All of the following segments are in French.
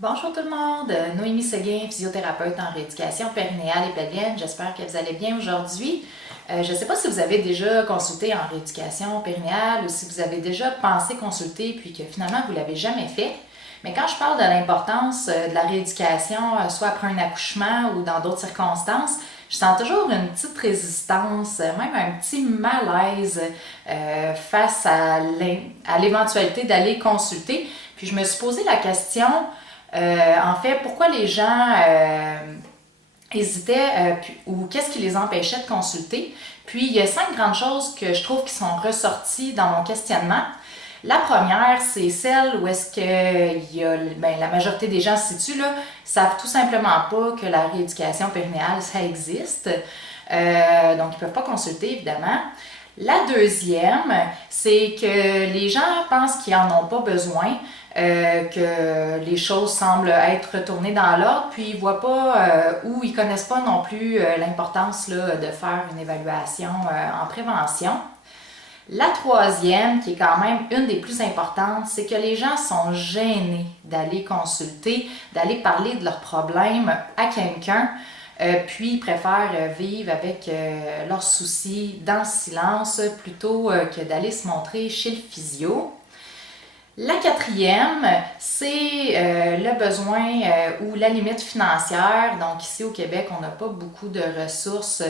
Bonjour tout le monde, Noémie Seguin, physiothérapeute en rééducation périnéale et pelvienne. J'espère que vous allez bien aujourd'hui. Je ne sais pas si vous avez déjà consulté en rééducation périnéale ou si vous avez déjà pensé consulter puis que finalement vous ne l'avez jamais fait. Mais quand je parle de l'importance de la rééducation, soit après un accouchement ou dans d'autres circonstances, je sens toujours une petite résistance, même un petit malaise face à l'éventualité d'aller consulter. Puis je me suis posé la question, en fait, pourquoi les gens hésitaient ou qu'est-ce qui les empêchait de consulter. Puis, il y a 5 grandes choses que je trouve qui sont ressorties dans mon questionnement. La première, c'est celle où est-ce que la majorité des gens se situent là, savent tout simplement pas que la rééducation périnéale, ça existe. Donc, ils ne peuvent pas consulter, évidemment. La deuxième, c'est que les gens pensent qu'ils n'en ont pas besoin, que les choses semblent être retournées dans l'ordre, puis ils ne voient pas ou ils ne connaissent pas non plus l'importance là, de faire une évaluation en prévention. La troisième, qui est quand même une des plus importantes, c'est que les gens sont gênés d'aller consulter, d'aller parler de leurs problèmes à quelqu'un, puis préfèrent vivre avec leurs soucis dans le silence plutôt que d'aller se montrer chez le physio. La quatrième, c'est le besoin ou la limite financière. Donc ici au Québec, on n'a pas beaucoup de ressources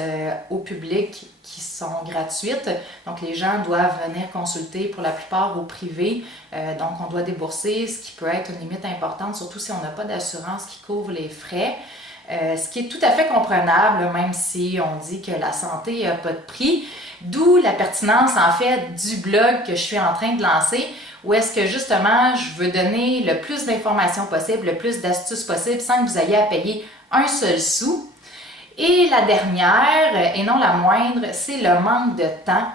au public qui sont gratuites. Donc les gens doivent venir consulter pour la plupart au privé. Donc on doit débourser, ce qui peut être une limite importante, surtout si on n'a pas d'assurance qui couvre les frais. Ce qui est tout à fait comprenable, même si on dit que la santé n'a pas de prix. D'où la pertinence, en fait, du blog que je suis en train de lancer, où est-ce que, justement, je veux donner le plus d'informations possible, le plus d'astuces possible, sans que vous ayez à payer un seul sou. Et la dernière, et non la moindre, c'est le manque de temps.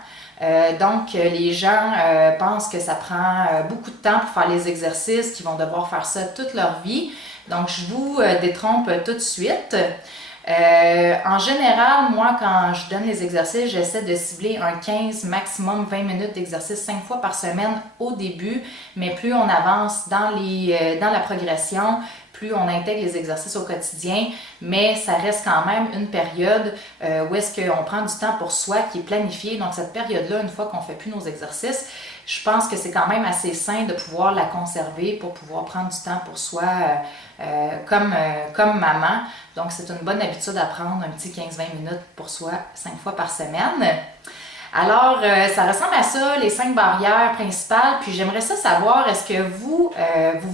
Donc, les gens pensent que ça prend beaucoup de temps pour faire les exercices, qu'ils vont devoir faire ça toute leur vie. Donc, je vous détrompe tout de suite. En général, moi, quand je donne les exercices, j'essaie de cibler un 15, maximum 20 minutes d'exercice 5 fois par semaine au début, mais plus on avance dans la progression, plus on intègre les exercices au quotidien, mais ça reste quand même une période où est-ce qu'on prend du temps pour soi qui est planifiée. Donc cette période-là, une fois qu'on ne fait plus nos exercices, je pense que c'est quand même assez sain de pouvoir la conserver pour pouvoir prendre du temps pour soi comme maman. Donc c'est une bonne habitude à prendre un petit 15-20 minutes pour soi 5 fois par semaine. Alors, ça ressemble à ça, les 5 barrières principales. Puis j'aimerais ça savoir, est-ce que vous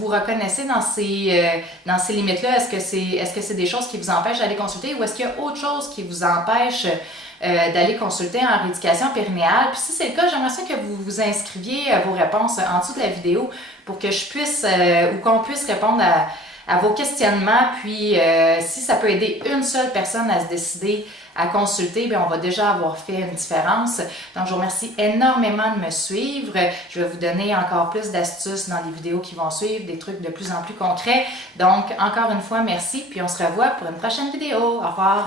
reconnaissez dans ces limites-là? Est-ce que c'est des choses qui vous empêchent d'aller consulter ou est-ce qu'il y a autre chose qui vous empêche d'aller consulter en rééducation périnéale? Puis si c'est le cas, j'aimerais ça que vous vous inscriviez vos réponses en dessous de la vidéo pour que je puisse ou qu'on puisse répondre à vos questionnements. Puis si ça peut aider une seule personne à se décider à consulter, bien, on va déjà avoir fait une différence. Donc, je vous remercie énormément de me suivre. Je vais vous donner encore plus d'astuces dans les vidéos qui vont suivre, des trucs de plus en plus concrets. Donc, encore une fois, merci. Puis, on se revoit pour une prochaine vidéo. Au revoir.